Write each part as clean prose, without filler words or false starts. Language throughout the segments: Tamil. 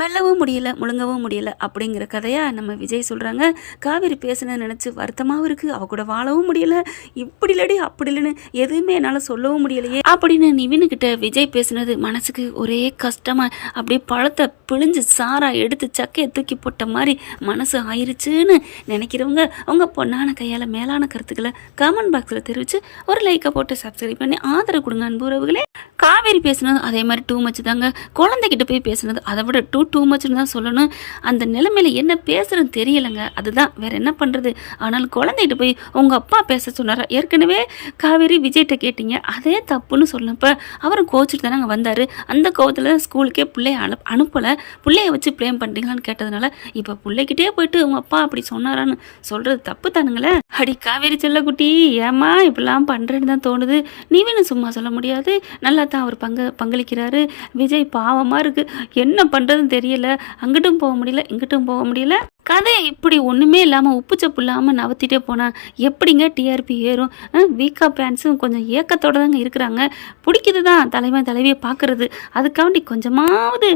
மெல்லவும் முடியல, முழுங்கவும் முடியல அப்படிங்கிற கதையா நம்ம விஜய் சொல்கிறாங்க. காவேரி பேசுனதை நினச்சி வருத்தமாகவும் இருக்குது, அவ கூட வாழவும் முடியல, இப்படி இல்லடி அப்படி இல்லைன்னு எதுவுமே என்னால் சொல்லவும் முடியலையே அப்படின்னு நிவினுக்கிட்ட விஜய் பேசுனது மனசுக்கு ஒரே கஷ்டமாக அப்படியே பழத்தை பிழிஞ்சு சாரா எடுத்து சக்கையை தூக்கி போட்ட மாதிரி மனசு ஆயிருச்சுன்னு நினைக்கிறவங்க உங்கள் பொண்ணான கையால் மேலான கருத்துக்களை கமெண்ட் பாக்ஸில் தெரிவித்து ஒரு லைக்கை போட்டு சப்ஸ்கிரைப் பண்ணி ஆதரவு கொடுங்க அன்பு உறவுகளே. காவேரி பேசுனது அதே மாதிரி டூ மச் தாங்க. குழந்தைகிட்ட போய் பேசுனது அதை விட டூ மச்னு தான் சொல்லணும். அந்த நிலைமையில என்ன பேசுறதுன்னு தெரியலைங்க, அதுதான் வேற என்ன பண்ணுறது. ஆனால் குழந்தைகிட்ட போய் உங்கள் அப்பா பேச சொன்னாரா? ஏற்கனவே காவேரி விஜய்கிட்ட கேட்டீங்க, அதே தப்புன்னு சொன்னப்போ அவரும் கோச்சிட்டு தானே அங்கே வந்தார். அந்த கோவத்தில் ஸ்கூலுக்கே பிள்ளைய அனுப்பலை, பிள்ளைய வச்சு ப்ளேம் பண்ணுறீங்களான்னு கேட்டதுனால இப்போ பிள்ளைகிட்டே போயிட்டு உங்கள் அப்பா அப்படி சொன்னாரான்னு சொல்கிறது தப்பு தானுங்களே. அடி காவேரி செல்லக்குட்டி, ஏமா இப்படிலாம் பண்ணுறேன்னு தான் தோணுது. நீவேன்னு சும்மா சொல்ல முடியாது, நல்லா தான் அவர் பங்களிக்கிறாரு. விஜய் பாவமாக இருக்குது, என்ன பண்ணுறதுன்னு தெரியல, அங்கிட்டும் போக முடியல இங்கிட்டும் போக முடியல. கதையை இப்படி ஒன்றுமே இல்லாமல் உப்பு சப்பு இல்லாமல் நவத்திட்டே போனால் எப்படிங்க டிஆர்பி ஏறும்? வீக்கா பேன்ஸும் கொஞ்சம் ஏக்கத்தோடு தாங்க இருக்கிறாங்க. பிடிக்குது தான் தலைவியை பார்க்குறது, அதுக்காண்டி கொஞ்சமாவது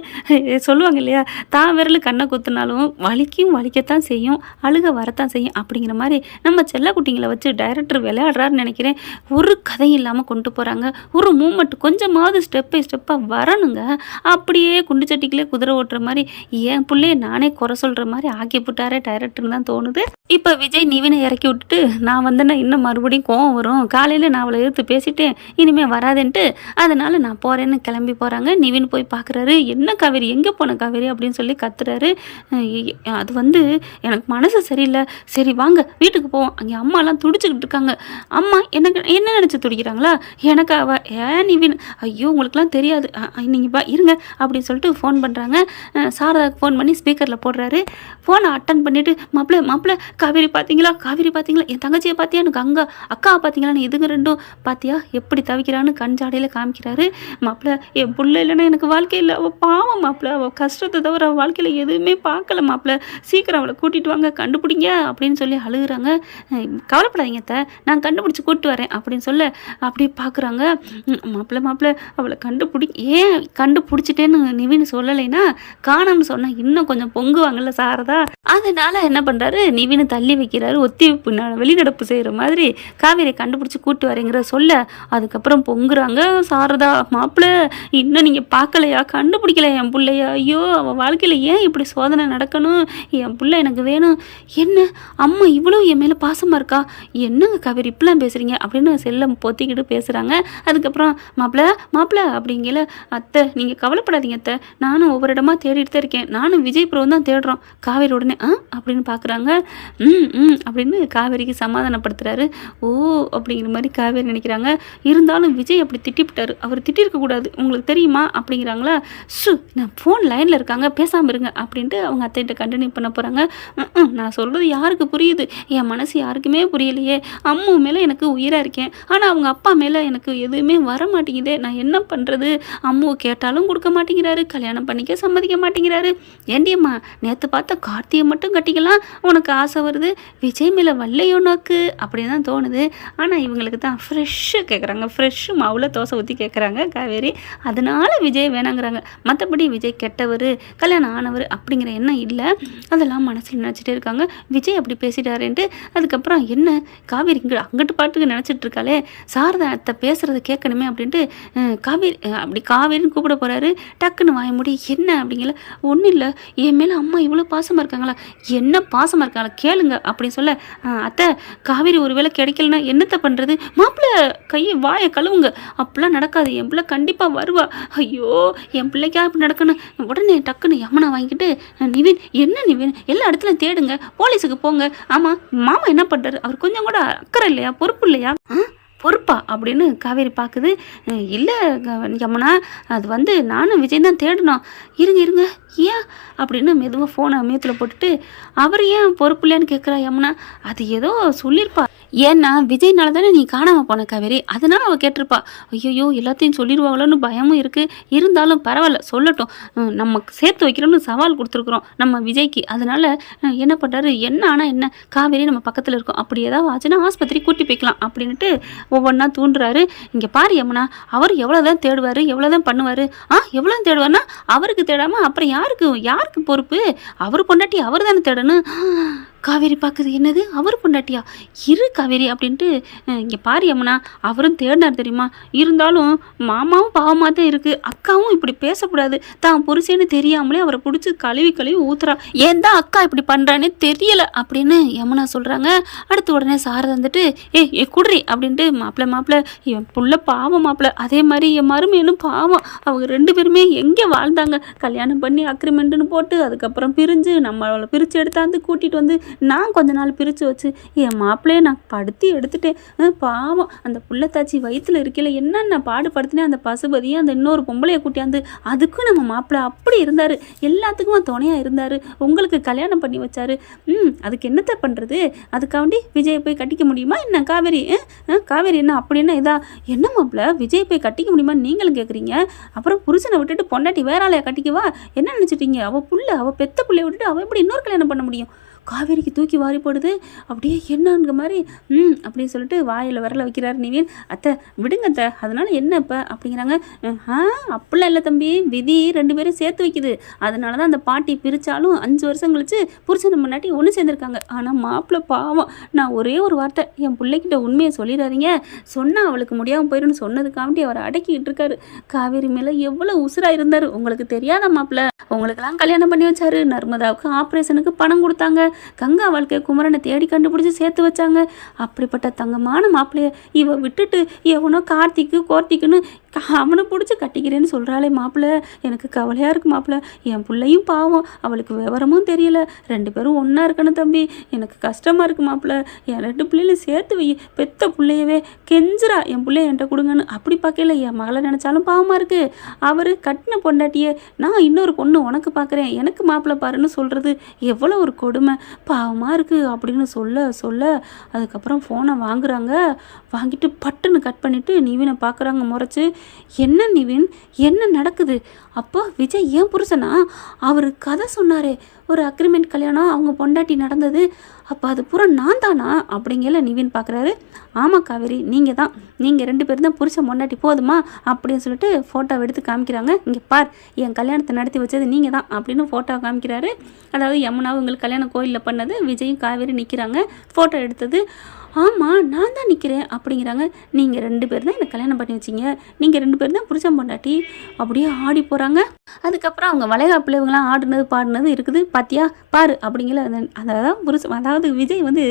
சொல்லுவாங்க இல்லையா, தான் விரல் கண்ணை குத்துனாலும் வலிக்கத்தான் செய்யும், அழுக வரத்தான் செய்யும். அப்படிங்கிற மாதிரி நம்ம செல்லக்குட்டிங்களை வச்சு டைரக்டர் விளையாடுறாருன்னு நினைக்கிறேன். ஒரு கதையும் இல்லாமல் கொண்டு போகிறாங்க. ஒரு மூமெண்ட் கொஞ்சமாவது ஸ்டெப் பை ஸ்டெப்பாக வரணுங்க. அப்படியே குண்டு சட்டிக்கிலே குதிரை ஓட்டுற மாதிரி என் பிள்ளைய நானே குறை சொல்கிற மாதிரி ஆக்கி போட்டாரே டைரக்டர்னு தான் தோணுது. இப்போ விஜய் நிவினை இறக்கி விட்டுட்டு நான் வந்தேன்னா இன்னும் மறுபடியும் கோவம் வரும், காலையில் நான் அவளை எதிர்த்து பேசிட்டேன், இனிமேல் வராதுன்ட்டு அதனால் நான் போகிறேன்னு கிளம்பி போகிறாங்க. நிவின் போய் பார்க்குறாரு, என்ன காவேரி எங்கே போன காவேரி அப்படின்னு சொல்லி கத்துறாரு. அது வந்து எனக்கு மனசு சரியில்லை, சரி வாங்க வீட்டுக்கு போவோம், அங்கே அம்மாலாம் துடிச்சுக்கிட்டு இருக்காங்க. அம்மா எனக்கு என்ன நினச்சி துடிக்கிறாங்களா? எனக்கு அவ ஏன் நிவின், ஐயோ உங்களுக்குலாம் தெரியாது, நீங்கள் இருங்க அப்படின்னு சொல்லிட்டு ஃபோன் பண்ணுறாங்க. சாரதாவுக்கு ஃபோன் பண்ணி ஸ்பீக்கரில் போடுறாரு. ஃபோனை அட்டன் பண்ணிவிட்டு மாப்பிள்ள காவேரி பார்த்தீங்களா என் தங்கச்சியை பார்த்தியா, எனக்கு அக்காவை பார்த்தீங்களான்னு இதுங்க ரெண்டும் பார்த்தியா எப்படி தவிக்கிறான்னு கஞ்சாடையில் காமிக்கிறாரு. மாப்பிள்ள என் புள்ள இல்லைன்னா எனக்கு வாழ்க்கை இல்லை, அவள் பாவம் மாப்பிள்ள, அவள் கஷ்டத்தை தவிர அவள் வாழ்க்கையில் எதுவுமே பார்க்கல மாப்பிள்ள, சீக்கிரம் அவளை கூட்டிகிட்டு வாங்க கண்டுபிடிங்க அப்படின்னு சொல்லி அழுகுறாங்க. கவலைப்படாதீங்க அத்தை, நான் கண்டுபிடிச்சி கூப்பிட்டு வரேன் அப்படின்னு சொல்ல அப்படியே பார்க்குறாங்க. மாப்பிள்ள அவளை ஏன் கண்டுபிடிச்சிட்டேன்னு நிவின்னு சொல்லலைன்னா காணாமல் சொன்னால் இன்னும் கொஞ்சம் பொங்குவாங்கல்ல சாரதா. அதனால என்ன பண்ணுறாரு, நிவினை தள்ளி வைக்கிறாரு, ஒத்தி வெளிநடப்பு செய்கிற மாதிரி காவேரியை கண்டுபிடிச்சி கூட்டு வரேங்கிற சொல்ல அதுக்கப்புறம் பொங்குறாங்க சாரதா. மாப்பிள்ள இன்னும் நீங்கள் பார்க்கலையா, கண்டுபிடிக்கல என் பிள்ளையா, ஐயோ அவள் வாழ்க்கையில் ஏன் இப்படி சோதனை நடக்கணும், என் பிள்ளை எனக்கு வேணும். என்ன அம்மா இவ்வளோ என் மேலே பாசமாக இருக்கா, என்னங்க காவேரி இப்படிலாம் பேசுகிறீங்க அப்படின்னு செல்லம் பொத்திக்கிட்டு பேசுகிறாங்க. அதுக்கப்புறம் மாப்பிள்ள அப்படிங்கல, அத்தை நீங்கள் கவலைப்படாதீங்க அத்தை, நானும் ஒவ்வொரு இடமா தேடிட்டு தான் இருக்கேன், நானும் விஜய் ப்ரோவும் தான் தேடுறோம். காவேரி உடனே அப்படின்னு பார்க்குறாங்க. அப்படின்னு காவேரிக்கு சமாதானப்படுத்துகிறாரு. ஓ அப்படிங்கிற மாதிரி காவேரி நினைக்கிறாங்க. இருந்தாலும் விஜய் அப்படி திட்டிவிட்டார், அவர் திட்டிருக்கக்கூடாது உங்களுக்கு தெரியுமா அப்படிங்கிறாங்களா. நான் ஃபோன் லைனில் இருக்காங்க பேசாமல் இருங்க அப்படின்ட்டு அவங்க அத்தைகிட்ட கண்டினியூ பண்ண போகிறாங்க. நான் சொல்கிறது யாருக்கு புரியுது, என் மனசு யாருக்குமே புரியலையே, அம்மு மேலே எனக்கு உயிராக இருக்கேன், ஆனால் அவங்க அப்பா மேலே எனக்கு எதுவுமே வர மாட்டேங்குதே, நான் என்ன பண்ணுறது, அம்மு கேட்டாலும் கொடுக்க மாட்டேங்கிறாரு, கல்யாணம் பண்ணிக்க சம்மதிக்க மாட்டேங்கிறாரு. ஏண்டியம்மா நேற்று பார்த்தா கார்த்தியை மட்டும் கட்டிக்கலாம் உனக்கு ஆசை வருது, விஜய் மேலே வல்லையோ நோக்கு அப்படின்னு தான் தோணுது. ஆனால் இவங்களுக்கு தான் ஃப்ரெஷ்ஷு கேட்குறாங்க, ஃப்ரெஷ்ஷு மாவில் தோசை ஊற்றி கேட்குறாங்க காவேரி. அதனால விஜய் வேணாங்கிறாங்க. மற்றபடி விஜய் கெட்டவர், கல்யாணம் ஆனவர் அப்படிங்கிற எண்ணம் இல்லை, அதெல்லாம் மனசில் நினச்சிட்டே இருக்காங்க. விஜய் அப்படி பேசிட்டாருன்ட்டு அதுக்கப்புறம் என்ன காவேரி இங்கே அங்கிட்டு பாட்டுக்கு நினச்சிட்டு இருக்காளே, சாரதா அத்தை பேசுகிறத கேட்கணுமே அப்படின்ட்டு காவேரின்னு கூப்பிட போகிறாரு. டக்குன்னு வாய முடி என்ன அப்படிங்கல, ஒன்றும் இல்லை என் மேலே அம்மா இவ்வளோ பாசமாக இருக்காங்களா, என்ன பாசமாக இருக்காங்களா கேளுங்க அப்படின்னு சொல்ல, அத்தை காவேரி ஒரு வேளை கிடைக்கலன்னா என்னத்தை பண்ணுறது, மாப்பிள்ளை கையை வாயை கழுவுங்க, அப்படிலாம் நடக்காது, என் பிள்ளை கண்டிப்பாக வருவா, ஐயோ என் பிள்ளைக்கா இப்படி நடக்கணும். உடனே டக்குன்னு யமுனா வாங்கிட்டு, நிவின் எல்லா இடத்துலையும் தேடுங்க, போலீஸுக்கு போங்க. ஆமாம் மாமா என்ன பண்ணுறாரு, அவர் கொஞ்சம் கூட அக்கறை இல்லையா, பொறுப்பு இல்லையா, பொறுப்பா அப்படின்னு காவேரி பார்க்குது. இல்லை யமுனா, அது வந்து நானும் விஜய் தான் தேடணும், இருங்க ஏன் அப்படின்னு மெதுவாக ஃபோனை மேத்தில் போட்டுட்டு, அவர் ஏன் பொறுப்பு இல்லையான்னு கேட்குறா யமுனா. அது ஏதோ சொல்லியிருப்பா, ஏன்னா விஜய்னால தானே நீ காணாமல் போன காவேரி, அதனால அவள் கேட்டிருப்பா. ஐயோ எல்லாத்தையும் சொல்லிடுவாங்களோன்னு பயமும் இருக்குது. இருந்தாலும் பரவாயில்ல சொல்லட்டும், நம்ம சேர்த்து வைக்கிறோம்னு சவால் கொடுத்துருக்குறோம் நம்ம விஜய்க்கு. அதனால என்ன பண்ணுறாரு, என்ன ஆனால் என்ன, காவேரி நம்ம பக்கத்தில் இருக்கோம், அப்படி ஏதாவது ஆச்சுன்னா ஆஸ்பத்திரி கூட்டி போய்க்கலாம் அப்படின்ட்டு ஒவ்வொன்றா தூண்டுறாரு. இங்கே பாரு யமுனா, அவர் எவ்வளோ தான் தேடுவார், எவ்வளோ தான் பண்ணுவார். எவ்வளோ தேடுவார்னா அவருக்கு தேடாமல் அப்புறம் யாருக்கு பொறுப்பு? அவர் பொண்டாட்டி அவர் தானே தேடணும். காவேரி பார்க்குது, என்னது அவர் பொண்டாட்டியா, இரு காவேரி அப்படின்ட்டு. இங்கே பாரு யமுனா, அவரும் தேடினார் தெரியுமா, இருந்தாலும் மாமாவும் பாவமாக தான் இருக்குது, அக்காவும் இப்படி பேசக்கூடாது, தான் புருஷன்னு தெரியாமலே அவரை பிடிச்சி கழுவி ஊத்துறா, ஏன் தான் அக்கா இப்படி பண்ணுறானே தெரியலை அப்படின்னு யமுனா சொல்கிறாங்க. அடுத்து உடனே சாரதா வந்துட்டு ஏ குடுறி அப்படின்ட்டு, மாப்பிள்ள என் புள்ள பாவம் மாப்பிள்ள, அதே மாதிரி என் மருமையனும் பாவம், அவங்க 2 பேருமே எங்கே வாழ்ந்தாங்க, கல்யாணம் பண்ணி அக்ரிமெண்ட்டுன்னு போட்டு அதுக்கப்புறம் பிரிஞ்சு நம்மளை பிரித்து எடுத்தாந்து கூட்டிகிட்டு வந்து நான் கொஞ்ச நாள் பிரித்து வச்சு என் மாப்பிள்ளையை நான் படுத்தி எடுத்துட்டேன். பாவம் அந்த புள்ளத்தாச்சி வயிற்றுல இருக்கையில் என்னென்ன பாடுபடுத்தினேன், அந்த பசுபதியும் அந்த இன்னொரு பொம்பளையை கூட்டியாந்து, அதுக்கும் நம்ம மாப்பிள்ளை அப்படி இருந்தார், எல்லாத்துக்கும் துணையாக இருந்தார், உங்களுக்கு கல்யாணம் பண்ணி வச்சாரு. அதுக்கு என்னத்தை பண்ணுறது, அதுக்காண்டி விஜயை போய் கட்டிக்க முடியுமா என்ன காவேரி? காவேரி என்ன அப்படின்னா இதா, என்ன மாப்பிள்ளை விஜயை போய் கட்டிக்க முடியுமா நீங்களும் கேட்குறீங்க? அப்புறம் புருஷனை விட்டுட்டு பொண்டாட்டி வேற ஆளையா கட்டிக்கவா என்ன நினச்சிட்டீங்க? அவள் பெத்த பிள்ளைய விட்டுட்டு அவள் எப்படி இன்னொரு கல்யாணம் பண்ண முடியும்? காவேரிக்கு தூக்கி வாரி போடுது. அப்படியே என்னங்க மாதிரி அப்படின்னு சொல்லிட்டு வாயில் விரல வைக்கிறாரு நிவின். அத்தை விடுங்க அத்தை, அதனால என்ன இப்போ அப்படிங்கிறாங்க. அப்படிலாம் இல்லை தம்பி, விதி 2 பேரும் சேர்த்து வைக்குது, அதனால தான் அந்த பாட்டி பிரித்தாலும் 5 வருஷம் கழிச்சு புருஷன் முன்னாடி ஒன்று சேர்ந்துருக்காங்க. ஆனால் மாப்பிள்ளை பாவம், நான் ஒரே ஒரு வார்த்தை என் பிள்ளைக்கிட்ட உண்மையை சொல்லிடாதீங்க, சொன்னால் அவளுக்கு முடியாமல் போயிடும்னு சொன்னதுக்காண்டி அவர் அடக்கிக்கிட்டு இருக்காரு. காவேரி மேலே எவ்வளோ உசுராக இருந்தார் உங்களுக்கு தெரியாத மாப்பிள்ளை, உங்களுக்கெல்லாம் கல்யாணம் பண்ணி வச்சாரு, நர்மதாவுக்கு ஆப்ரேஷனுக்கு பணம் கொடுத்தாங்க, கங்கா வாழ்க்கை குமரனை தேடி கண்டுபிடிச்சி சேர்த்து வச்சாங்க. அப்படிப்பட்ட தங்கமான மாப்பிள்ளைய இவ விட்டுட்டு எவனோ கோர்த்திக்குன்னு அவனை பிடிச்சி கட்டிக்கிறேன்னு சொல்கிறாளே மாப்பிள்ளை, எனக்கு கவலையாக இருக்குது மாப்பிள்ளை. என் பிள்ளையும் பாவம், அவளுக்கு விவரமும் தெரியல, 2 பேரும் ஒன்றா இருக்கணும் தம்பி, எனக்கு கஷ்டமாக இருக்குது மாப்பிள்ளை, என் 2 பிள்ளைகளும் சேர்த்து வை, பெத்த பிள்ளையவே கெஞ்சுறா என் பிள்ளைய என்கிட்ட கொடுங்கன்னு. அப்படி பார்க்கல என் மகளை நினச்சாலும் பாவமாக இருக்குது. அவர் கட்டின பொண்டாட்டியே நான் இன்னொரு பொண்ணு உனக்கு பார்க்குறேன், எனக்கு மாப்பிள்ளை பாருன்னு சொல்கிறது எவ்வளோ ஒரு கொடுமை, பாவமாக இருக்குது அப்படின்னு சொல்ல அதுக்கப்புறம் ஃபோனை வாங்குறாங்க. வாங்கிட்டு பட்டுன்னு கட் பண்ணிவிட்டு நிவினை பார்க்குறாங்க முறைச்சி. என்ன நிவின், என்ன நடக்குது? அப்போ விஜய் ஏன் புருஷனா? அவர் கதை சொன்னாரே, ஒரு அக்ரிமெண்ட் கல்யாணம் அவங்க பொண்டாட்டி நடந்தது, அப்போ அது பூரா நான் தானா அப்படிங்கல நிவின் பார்க்குறாரு. ஆமாம் காவேரி, நீங்கள் தான், நீங்கள் 2 பேர் தான் புருஷன் பொண்டாட்டி போதுமா அப்படின்னு சொல்லிட்டு ஃபோட்டோவை எடுத்து காமிக்கிறாங்க. இங்கே பார், என் கல்யாணத்தை நடத்தி வச்சது நீங்கள் தான் அப்படின்னு ஃபோட்டோவை காமிக்கிறாரு. அதாவது யமுனாவும் உங்களுக்கு கல்யாணம் கோயிலில் பண்ணது, விஜயும் காவேரி நிற்கிறாங்க, ஃபோட்டோ எடுத்தது. ஆமாம் நான் தான் நிற்கிறேன் அப்படிங்கிறாங்க. நீங்கள் 2 பேர் தான் எனக்கு கல்யாணம் பண்ணி வச்சிங்க, நீங்கள் 2 பேர் தான் புருஷன் பொண்டாட்டி அப்படியே ஆடி போகிறாங்க. அதுக்கப்புறம் அவங்க வளைகாப்பில் இவங்களாம் ஆடுனது பாடினது இருக்குது பாத்தியா பாரு அப்படிங்கிற அதான் புருஷன், அதாவது விஜய் வந்து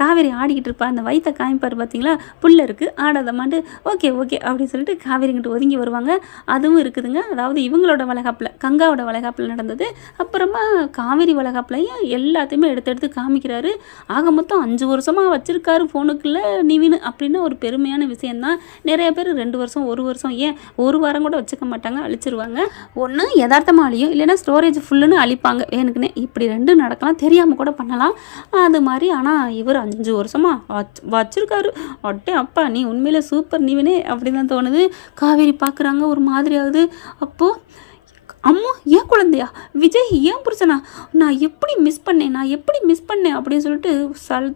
காவேரி ஆடிக்கிட்டு இருப்பா, அந்த வயிற்றை காமிப்பார் பார்த்தீங்களா, புள்ள இருக்குது ஆடாதமாண்டு, ஓகே அப்படின்னு சொல்லிட்டு காவேரிங்கிட்ட ஒதுங்கி வருவாங்க. அதுவும் இருக்குதுங்க. அதாவது இவங்களோட வளைகாப்பில், கங்காவோட வளைகாப்பில் நடந்தது. அப்புறமா காவேரி வளைகாப்புலையும் எல்லாத்தையுமே எடுத்து காமிக்கிறாரு. ஆக மொத்தம் 5 வருஷமாக வச்சுருக்காரு ஃபோனுக்குள்ள நிவின் அப்படின்னு ஒரு பெருமையான விஷயந்தான். நிறைய பேர் 2 வருஷம் 1 வருஷம் ஏன் 1 வாரம் கூட வச்சுக்க மாட்டாங்க, அழிச்சிருவாங்க. ஒன்று யதார்த்தமாக அழியும், இல்லைன்னா ஸ்டோரேஜ் ஃபுல்லுன்னு அழிப்பாங்க வேணுக்குன்னே. இப்படி 2 நடக்கலாம், தெரியாமல் கூட பண்ணலாம் அது மாதிரி. ஆனால் இவர் 5 வருஷமாக வச்சுருக்காரு. அட்டே அப்பா, நீ உண்மையிலே சூப்பர் நிவினே அப்படின்னு தான் தோணுது. காவேரி பார்க்குறாங்க, ஒரு மாதிரி ஆகுது. அப்போது அம்மா ஏன் குழந்தையா, விஜய் ஏன் புருஷனா, நான் எப்படி மிஸ் பண்ணேன் அப்படின்னு சொல்லிட்டு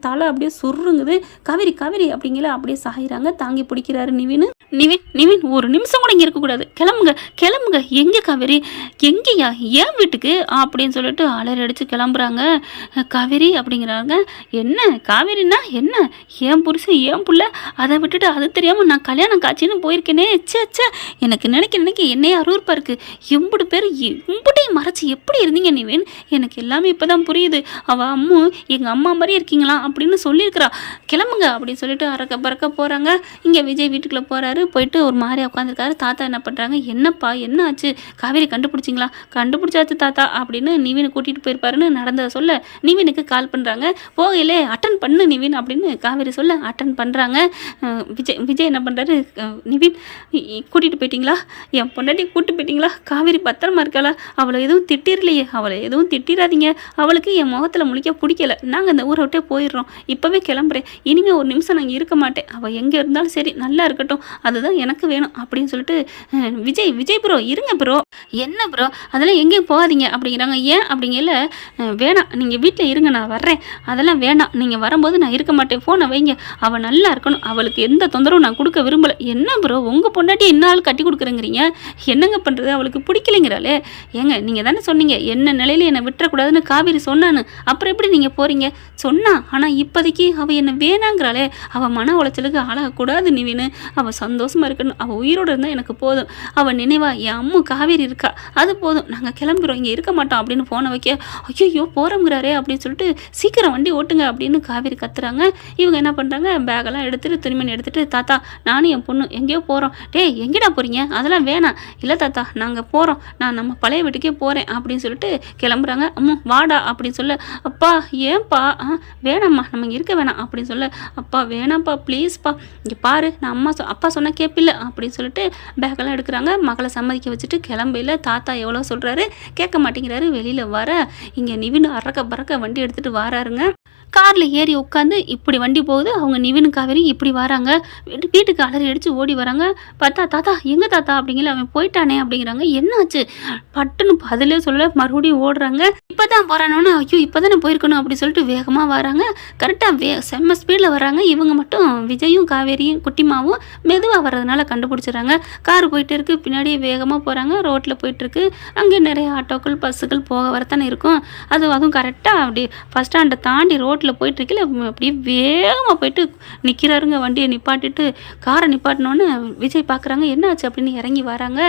தலை அப்படியே சுருங்குது. காவேரி அப்படிங்கிற அப்படியே சாயிறாங்க. தாங்கி பிடிக்கிறாரு நிவின் ஒரு நிமிஷம் கூட இங்கே இருக்கக்கூடாது, கிளம்புங்க. எங்கே காவேரி, எங்கேயா, ஏன் வீட்டுக்கு அப்படின்னு சொல்லிட்டு அலறி அடித்து கிளம்புறாங்க. காவேரி அப்படிங்கிறாங்க. என்ன காவேரின்னா என்ன, ஏன் புருஷன் ஏன் புள்ள, அதை விட்டுட்டு அது தெரியாமல் நான் கல்யாணம் காட்சின்னு போயிருக்கேனே, சே எனக்கு நினைக்க என்னையே அருவருப்பா இருக்குது. எம்புடு பேர் இம்புட்டையும் மறைச்சி எப்படி இருந்தீங்க நிவின், எனக்கு எல்லாமே இப்போ தான் புரியுது. அவள் எங்கள் அம்மா மாதிரி இருக்கீங்களா அப்படின்னு சொல்லியிருக்கிறா. கிளம்புங்க அப்படின்னு சொல்லிட்டு அறக்க பறக்க போகிறாங்க. இங்கே விஜய் வீட்டுக்குள்ளே போகிறாரு. போயிட்டாரு. போயிட்டு ஒரு மாதிரியா உட்காந்துருக்காரு. தாத்தா என்ன பண்ணுறாங்க, என்னப்பா என்ன ஆச்சு, காவேரி கண்டுபிடிச்சிங்களா? கண்டுபிடிச்சாச்சு தாத்தா அப்படின்னு நிவினை கூட்டிகிட்டு போயிருப்பாருன்னு நடந்ததை சொல்ல நிவினுக்கு கால் பண்ணுறாங்க. போகையிலே அட்டன் பண்ணு நிவின் அப்படின்னு காவேரி சொல்ல அட்டன் பண்ணுறாங்க. விஜய் என்ன பண்ணுறாரு, நிவின் கூட்டிகிட்டு போயிட்டீங்களா, என் பொண்டாட்டி கூப்பிட்டு போயிட்டீங்களா, காவேரி பத்திரமா இருக்காளா, அவளை எதுவும் திட்டிரலையே, அவளை எதுவும் திட்டிடாதீங்க, அவளுக்கு என் முகத்தில் முழிக்க பிடிக்கல, நாங்கள் இந்த ஊரை விட்டே போயிடுறோம், இப்போவே கிளம்புறேன், இனிமேல் ஒரு நிமிஷம் நாங்கள் இருக்க மாட்டேன், அவள் எங்கே இருந்தாலும் சரி நல்லா இருக்கட்டும், அதுதான் எனக்கு வேணும் அப்படின்னு சொல்லிட்டு விஜய் ப்ரோ இருங்க ப்ரோ, என்ன ப்ரோ அதெல்லாம் எங்கேயும் போகாதீங்க அப்படிங்கிறாங்க. ஏன் அப்படிங்கல, வேணாம் நீங்கள் வீட்டில் இருங்க நான் வர்றேன், அதெல்லாம் வேணாம் நீங்கள் வரும்போது நான் இருக்க மாட்டேன், ஃபோனை வைங்க, அவள் நல்லா இருக்கணும், அவளுக்கு எந்த தொந்தரவும் நான் கொடுக்க விரும்பலை. என்ன ப்ரோ உங்கள் பொண்டாட்டி இன்னாள் கட்டி கொடுக்குறேங்கிறீங்க, என்னங்க பண்ணுறது, அவளுக்கு பிடிக்கலைங்கிறாளே. ஏங்க நீங்கள் தானே சொன்னீங்க என்ன நிலையில் என்னை விட்டுறக்கூடாதுன்னு காவேரி சொன்னான்னு, அப்புறம் எப்படி நீங்கள் போகிறீங்க, சொன்னா ஆனால் இப்போதைக்கு அவள் என்னை வேணாங்கிறாளே, அவள் மன உளைச்சலுக்கு ஆளாகக்கூடாது நிவின்னு, அவள் சந்தோஷமாக இருக்கணும், அவள் உயிரோடு இருந்தால் எனக்கு போதும், அவள் நினைவா என் அம்மு காவேரி இருக்கா, அது போதும், நாங்கள் கிளம்புறோம், இங்கே இருக்க மாட்டோம் அப்படின்னு போன வைக்க, ஐயோ போகிறோங்கிறாரே அப்படின்னு சொல்லிட்டு சீக்கிரம் வண்டி ஓட்டுங்க அப்படின்னு காவேரி கத்துறாங்க. இவங்க என்ன பண்ணுறாங்க, பேக்கெல்லாம் எடுத்துகிட்டு துணிமணி எடுத்துகிட்டு, தாத்தா நானும் என் பொண்ணு எங்கேயோ போகிறோம், டேய் எங்கேடா போகிறீங்க, அதெல்லாம் வேணாம், இல்லை தாத்தா நாங்கள் போகிறோம், நான் நம்ம பழைய வீட்டுக்கே போகிறேன் அப்படின்னு சொல்லிட்டு கிளம்புறாங்க. அம்மா வாடா அப்படின்னு சொல்ல, அப்பா ஏன்பா, வேணாம்மா நம்ம இங்கே இருக்க வேணாம் அப்படின்னு சொல்ல, அப்பா வேணாம்ப்பா ப்ளீஸ்ப்பா, இங்கே பாரு நான் அப்பா சொன்னால் கேட்பில்ல அப்படின்னு சொல்லிட்டு பேக்கெல்லாம் எடுக்கிறாங்க. மகளை சம்மதிக்க வச்சுட்டு கிளம்பையில் தாத்தா எவ்வளோ சொல்கிறாரு கேட்க மாட்டேங்கிறாரு. வெளியில் வர இங்கே நிவின் அறக்க பறக்க வண்டி எடுத்துகிட்டு வராருங்க. காரில் ஏறி உட்காந்து இப்படி வண்டி போகுது, அவங்க நிவின் காவேரி இப்படி வராங்க, வீட்டுக்கு அலறி அடித்து ஓடி வராங்க. பார்த்தா தாத்தா எங்கே தாத்தா அப்படிங்கிற, அவன் போயிட்டானே அப்படிங்கிறாங்க. என்னாச்சு பட்டுன்னு பதிலே சொல்ல மறுபடியும் ஓடுறாங்க. இப்போ தான் போகிறானோன்னு, ஐயோ இப்போ தானே போயிருக்கணும் அப்படி சொல்லிட்டு வேகமாக வராங்க. கரெக்டாக செம்ம ஸ்பீடில் வராங்க. இவங்க மட்டும் விஜயும் காவேரியும் குட்டிமாவும் மெதுவாக வர்றதுனால கண்டுபிடிச்சிடறாங்க. கார் போயிட்டு இருக்குது, பின்னாடியே வேகமாக போகிறாங்க. ரோட்டில் போயிட்டுருக்கு, அங்கே நிறைய ஆட்டோக்கள் பஸ்ஸுகள் போக வரத்தானே இருக்கும். அதுவும் கரெக்டாக அப்படி ஃபஸ்ட் ஸ்டாண்டை தாண்டி ரோட்டில் போயிட்டுருக்கல அப்படியே வேகமாக போயிட்டு நிற்கிறாருங்க. வண்டியை நிப்பாட்டிட்டு காரை நிப்பாட்டினோன்னு விஜய் பார்க்குறாங்க. என்ன ஆச்சு அப்படின்னு இறங்கி வராங்க.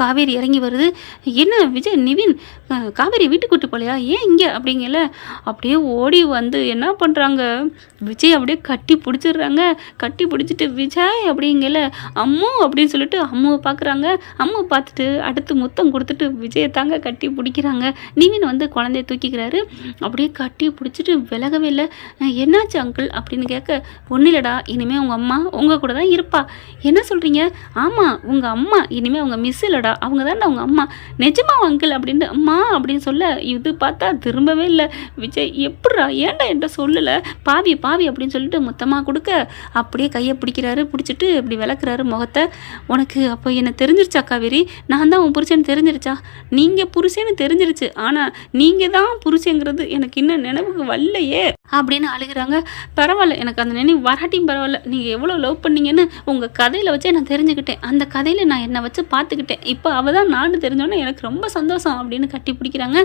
காவேரி இறங்கி வருது. என்ன விஜய் நிவின் காவேரி வீட்டுக்கு கூட்டு போலையா, ஏன் இங்கே அப்படிங்கல, அப்படியே ஓடி வந்து என்ன பண்ணுறாங்க, விஜய் அப்படியே கட்டி பிடிச்சிடுறாங்க. கட்டி பிடிச்சிட்டு விஜய் அப்படிங்கல அம்மு அப்படின்னு சொல்லிட்டு அம்முவை பார்க்குறாங்க. அம்முவை பார்த்துட்டு அடுத்து முத்தம் கொடுத்துட்டு விஜயை தாங்க கட்டி பிடிக்கிறாங்க. நிவின் வந்து குழந்தைய தூக்கிக்கிறாரு. அப்படியே கட்டி பிடிச்சிட்டு விலகவே இல்லை. என்னாச்சு அங்கிள் அப்படின்னு கேட்க, ஒன்றும் இல்லைடா, இனிமேல் உங்கள் அம்மா உங்கள் கூட தான் இருப்பா. என்ன சொல்கிறீங்க, ஆமாம் உங்கள் அம்மா இனிமேல் அவங்க மிஸ் இல்லைடா, அவங்க தான்டா உங்கள் அம்மா. நிஜமா அங்கிள் அப்படின்ட்டு அம்மா அப்படின்னு சொல்ல, இது பார்த்தா திரும்பவே இல்லை. விஜய் எப்பட்றா ஏன்டா என்கிட்ட சொல்லலை, பாவி பாவி அப்படின்னு சொல்லிட்டு மொத்தமாக கொடுக்க அப்படியே கையை பிடிக்கிறாரு. பிடிச்சிட்டு இப்படி விளக்குறாரு முகத்தை. உனக்கு அப்போ என்ன தெரிஞ்சிருச்சா காவேரி, நான் தான் உன் புருஷன்னு தெரிஞ்சிருச்சா, நீங்கள் புருஷன்னு தெரிஞ்சிருச்சு, ஆனால் நீங்கள் தான் புருஷங்கிறது எனக்கு இன்னும் நினைவுக்கு வரலையே அப்படின்னு அழுகிறாங்க. பரவாயில்ல, எனக்கு அந்த நினைவு வராட்டியும் பரவாயில்ல, நீங்கள் எவ்வளோ லவ் பண்ணீங்கன்னு உங்கள் கதையில் வச்சே நான் தெரிஞ்சுக்கிட்டேன், அந்த கதையில் நான் என்னை வச்சு பார்த்துக்கிட்டேன், இப்போ அவள் தான் நான் தெரிஞ்சோன்னே எனக்கு ரொம்ப சந்தோஷம் அப்படின்னு கட்டி பிடிக்கிறாங்க.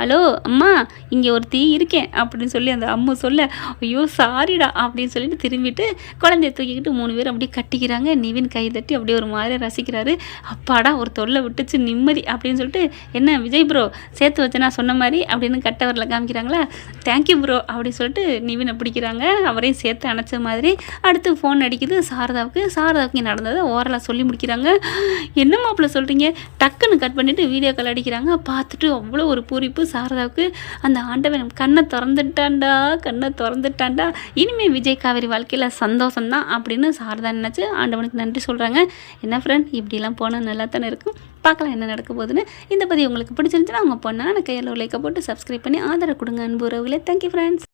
ஹலோ அம்மா இங்கே ஒரு தீ இருக்கேன் அப்படின்னு சொல்லி அந்த அம்மு சொல்ல, ஐயோ சாரிடா அப்படின்னு சொல்லிட்டு திரும்பிட்டு குழந்தைய தூக்கிக்கிட்டு 3 பேர் அப்படியே கட்டிக்கிறாங்க. நிவின் கை தட்டி அப்படியே ஒரு மாதிரி ரசிக்கிறாரு. அப்பாடா ஒரு தொல்லை விட்டுச்சு நிம்மதி அப்படின்னு சொல்லிட்டு, என்ன விஜய் ப்ரோ சேர்த்து வச்சு நான் சொன்ன மாதிரி அப்படின்னு கட்டவரில் காமிக்கிறாங்களா, தேங்க்யூ ப்ரோ அப்படின்னு சொல்லிட்டு நிவினை பிடிக்கிறாங்க. அவரையும் சேர்த்து அணைச்ச மாதிரி. அடுத்து ஃபோன் அடிக்குது சாரதாவுக்கு இங்கே நடந்ததை ஓரலாக சொல்லி முடிக்கிறாங்க. என்ன மாப்பிள்ள சொல்கிறீங்க, டக்குன்னு கட் பண்ணிவிட்டு வீடியோ கால் அடிக்கிறாங்க. பார்த்துட்டு அவ்வளோ ஒரு பூரிப்பு சாரதாவுக்கு. அந்த ஆண்டவன் கண்ணை திறந்துட்டாண்டா, இனிமேல் விஜய் காவேரி வாழ்க்கையில் சந்தோஷம்தான் அப்படின்னு சாரதா நினச்சி ஆண்டவனுக்கு நன்றி சொல்கிறாங்க. என்ன ஃப்ரெண்ட் இப்படிலாம் போனால் நல்லா தானே இருக்கும். பார்க்கலாம் என்ன நடக்க போகுதுன்னு. இந்த பதிவு உங்களுக்கு பிடிச்சிருந்துச்சுன்னா அவங்க பொண்ணான கையில் லைக்கை போட்டு சப்ஸ்கிரைப் பண்ணி ஆதரவு கொடுங்க அன்பு உறவுகளே. Thank you friends.